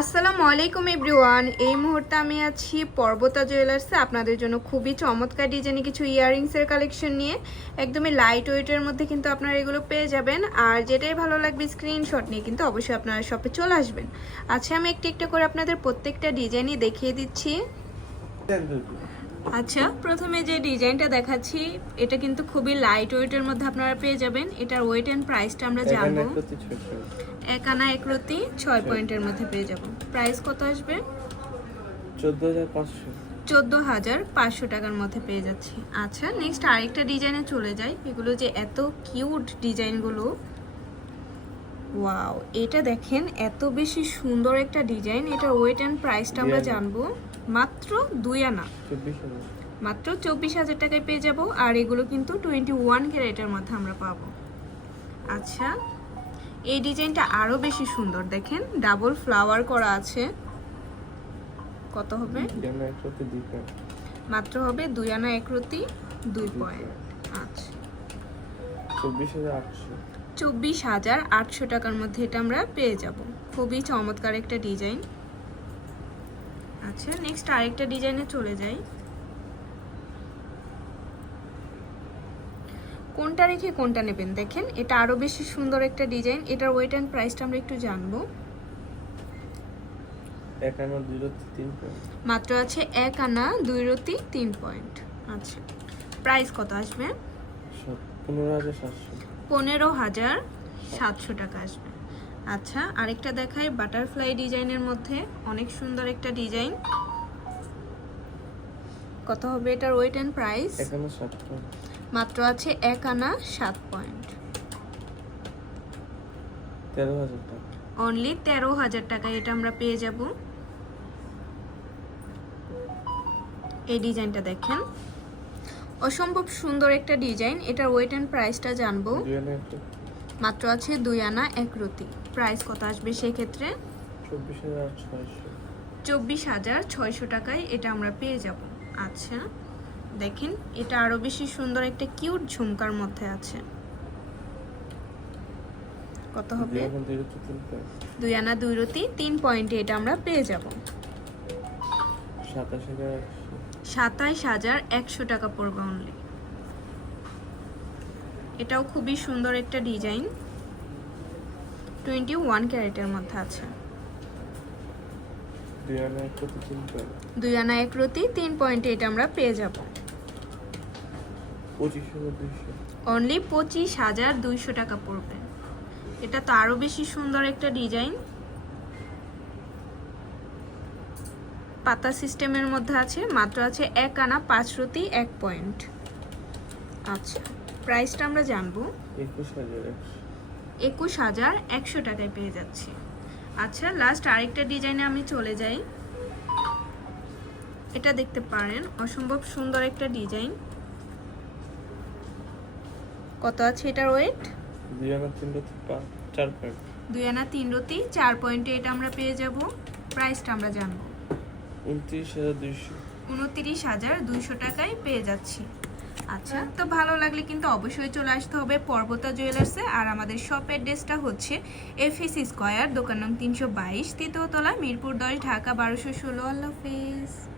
আসসালামু আলাইকুম এভরিওয়ান। এই মুহূর্তে আমি আছি পর্বতা জুয়েলার্সে আপনাদের জন্য খুবই চমৎকার ডিজাইনে কিছু ইয়াররিংসের কালেকশন নিয়ে। একদমই লাইট ওয়েটের মধ্যে কিন্তু আপনারা এগুলো পেয়ে যাবেন। আর যেটাই ভালো লাগবে স্ক্রিনশট নিয়ে কিন্তু অবশ্যই আপনারা শপে চলে আসবেন। আচ্ছা আমি একটু একটু করে আপনাদের প্রত্যেকটা ডিজাইনই দেখিয়ে দিচ্ছি। আচ্ছা প্রথমে যে ডিজাইনটা দেখাচ্ছি এটা কিন্তু খুবই লাইট ওয়েটের মধ্যে আপনারা পেয়ে যাবেন। এটার ওয়েট অ্যান্ড প্রাইসটা আমরা জানব। এক আনা এক রতি ছয় পয়েন্টের মধ্যে পেয়ে যাব। প্রাইস কত আসবে? চোদ্দ হাজার পাঁচশো। চোদ্দ হাজার পাঁচশো টাকার মধ্যে পেয়ে যাচ্ছি। আচ্ছা নেক্সট আরেকটা ডিজাইনে চলে যাই। এগুলো যে এত কিউট ডিজাইনগুলো ওয়াও এটা দেখেন এত বেশি সুন্দর একটা ডিজাইন। এটার ওয়েট অ্যান্ড প্রাইসটা আমরা জানব মাত্র দুই আনা। মাত্র চব্বিশ হাজার টাকায় পেয়ে যাব আর এগুলো কিন্তু টোয়েন্টি ওয়ান ক্যারেটের মধ্যে আমরা পাবো। আচ্ছা এই ডিজাইনটা আরও বেশি সুন্দর দেখেন ডাবল ফ্লাওয়ার করা আছে। কত হবে? মাত্র হবে দুই আনা এক রতি দুই পয়েন্ট আচ্ছা। চব্বিশ হাজার আটশো। চব্বিশ হাজার আটশো টাকার মধ্যে এটা আমরা পেয়ে যাব। খুবই চমৎকার একটা ডিজাইন। আচ্ছা নেক্সট আরেকটা ডিজাইনে চলে যাই। কোনটা রেখে কোনটা নেবেন? দেখেন এটা আরও বেশি সুন্দর একটা ডিজাইন। এটার ওয়েট অ্যান্ড প্রাইসটা আমরা একটু জানব। মাত্র আছে এক আনা দুই রতি তিন পয়েন্ট আচ্ছা প্রাইস কত আসবে? পনেরো হাজার সাতশো। পনেরো হাজার সাতশো টাকা আসবে। আচ্ছা আরেকটা দেখাই বাটারফ্লাই ডিজাইনের মধ্যে। অনেক সুন্দর একটা ডিজাইন। কত হবে এটার ওয়েট অ্যান্ড প্রাইস মাত্র আছে এক আনা সাত পয়েন্ট টাকা। অনলি তেরো হাজার টাকায় এটা আমরা পেয়ে যাব। এই ডিজাইনটা দেখেন। অসম্ভব সুন্দর একটা ডিজাইন। এটার ওয়েট অ্যান্ড প্রাইসটা জানব। মাত্র আছে দুই আনা, এক রতি প্রাইস কত আসবে সেক্ষেত্রে? চব্বিশ হাজার ছয়শো। টাকায় এটা আমরা পেয়ে যাব। আচ্ছা দেখেন, এটা আরও বেশি সুন্দর একটা কিউট ঝুমকার মধ্যে আছে। কত হবে? দুই আনা, দুই রতি তিন পয়েন্টে এটা আমরা পেয়ে যাব। সাতাশ হাজার সাতাইশ হাজার একশো টাকা পড়বে অনলি এটাও খুবই সুন্দর একটা ডিজাইন টোয়েন্টি ওয়ান ক্যারেটের মধ্যে আছে। দুই আনা এক রতি তিন পয়েন্ট এটা আমরা পেয়ে যাব। অনলি পঁচিশ হাজার দুইশো টাকা পড়বে। এটা তো আরও বেশি সুন্দর একটা ডিজাইন পাতা সিস্টেমের মধ্যে আছে মাত্র আছে এক আনা পাঁচ রতি এক পয়েন্ট। আচ্ছা প্রাইসটা আমরা জানব। একুশ হাজার একশো। টাকায় পেয়ে যাচ্ছি। আচ্ছা লাস্ট আরেকটা ডিজাইনে আমি চলে যাই। এটা দেখতে পারেন অসম্ভব সুন্দর একটা ডিজাইন। কত আছে এটার ওয়েট দুই আনা তিন দুই আনা রতি চার পয়েন্টে এটা আমরা পেয়ে যাব। প্রাইসটা আমরা জানব। উনত্রিশ হাজার দুইশো। উনত্রিশ হাজার দুইশো টাকায় পেয়ে যাচ্ছি। আচ্ছা তো ভালো লাগলে কিন্তু অবশ্যই চলে আসতে হবে পর্বতা জুয়েলার্সে। আর আমাদের শপের ড্রেসটা হচ্ছে এফএস স্কোয়ার দোকান নং তিনশো বাইশ, তৃতীয় তলা, মিরপুর দশ, ঢাকা বারোশো ষোলো। আল্লাহ হাফেজ।